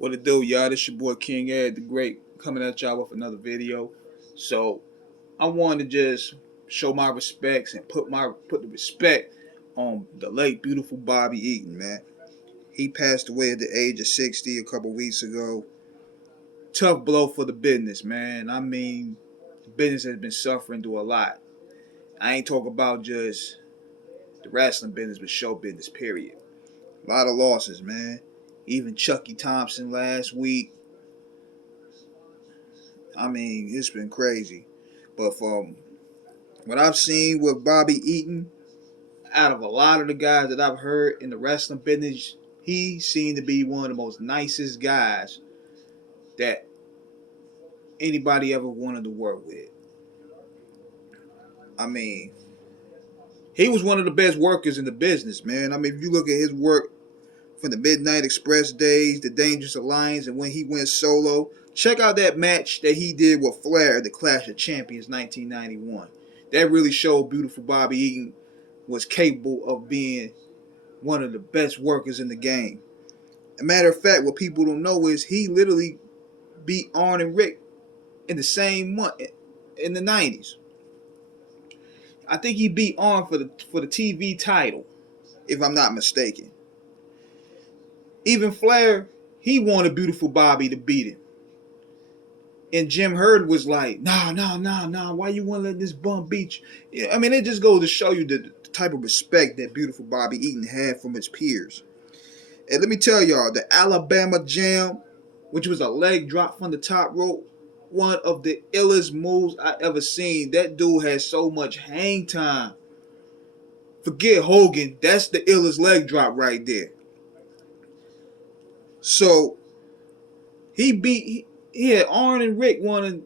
What it do, y'all? This your boy King Ed the Great coming at y'all with another video. So I wanted to just show my respects and put the respect on the late beautiful Bobby Eaton, man. He passed away at the age of 60 a couple weeks ago. Tough blow for the business, man. I mean, the business has been suffering through a lot. I ain't talking about just the wrestling business, but show business, period. A lot of losses, man. Even Chucky Thompson last week. I mean, it's been crazy. But from what I've seen with Bobby Eaton, out of a lot of the guys that I've heard in the wrestling business, he seemed to be one of the most nicest guys that anybody ever wanted to work with. I mean, he was one of the best workers in the business, man. I mean, if you look at his work from the Midnight Express days, the Dangerous Alliance, and when he went solo, check out that match that he did with Flair at the Clash of Champions 1991. That really showed beautiful Bobby Eaton was capable of being one of the best workers in the game. A matter of fact, what people don't know is he literally beat Arn and Rick in the same month in the 90s. I think he beat Arn for the TV title, if I'm not mistaken. Even Flair, he wanted beautiful Bobby to beat him. And Jim Herd was like, nah, why you want to let this bum beat you? Yeah, I mean, it just goes to show you the type of respect that beautiful Bobby Eaton had from his peers. And let me tell y'all, the Alabama Jam, which was a leg drop from the top rope, one of the illest moves I ever seen. That dude had so much hang time. Forget Hogan, that's the illest leg drop right there. So, he had Arn and Rick wanting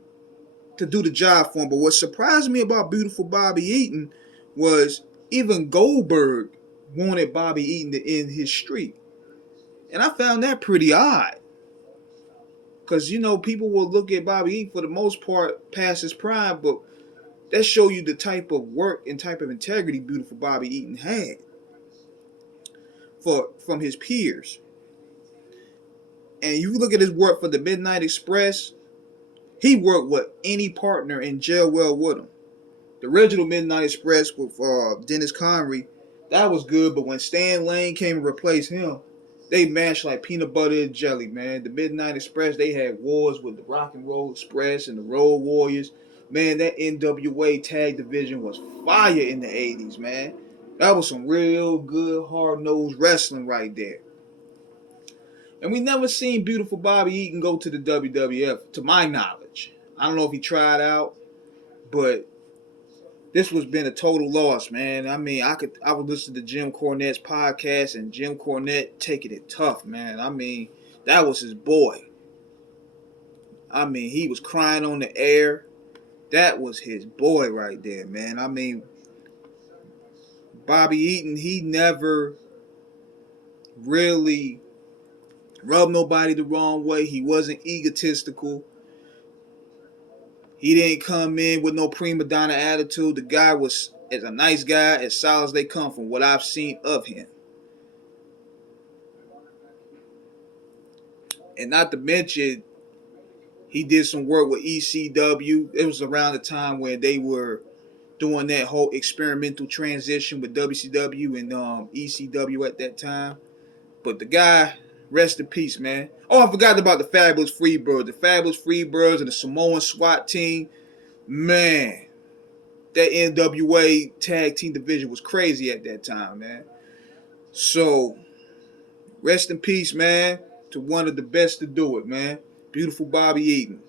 to do the job for him. But what surprised me about beautiful Bobby Eaton was even Goldberg wanted Bobby Eaton to end his streak. And I found that pretty odd. Because, you know, people will look at Bobby Eaton for the most part past his prime, but that show you the type of work and type of integrity beautiful Bobby Eaton had from his peers. And you look at his work for the Midnight Express, he worked with any partner in jail well with him. The original Midnight Express with Dennis Condrey, that was good, but when Stan Lane came and replaced him, they mashed like peanut butter and jelly, man. The Midnight Express, they had wars with the Rock and Roll Express and the Road Warriors. Man, that NWA tag division was fire in the 80s, man. That was some real good, hard-nosed wrestling right there. And we never seen beautiful Bobby Eaton go to the WWF, to my knowledge. I don't know if he tried out, but this was been a total loss, man. I mean, I would listen to Jim Cornette's podcast, and Jim Cornette taking it tough, man. I mean, that was his boy. I mean, he was crying on the air. That was his boy right there, man. I mean, Bobby Eaton, he never really rubbed nobody the wrong way. He wasn't egotistical. He didn't come in with no prima donna attitude. The guy was as a nice guy, as solid as they come from what I've seen of him. And not to mention, he did some work with ECW. It was around the time when they were doing that whole experimental transition with WCW and ECW at that time. But the guy, rest in peace, man. Oh, I forgot about the Fabulous Freebirds. The Fabulous Freebirds and the Samoan S.W.A.T team. Man, that NWA tag team division was crazy at that time, man. So, rest in peace, man, to one of the best to do it, man. Beautiful Bobby Eaton.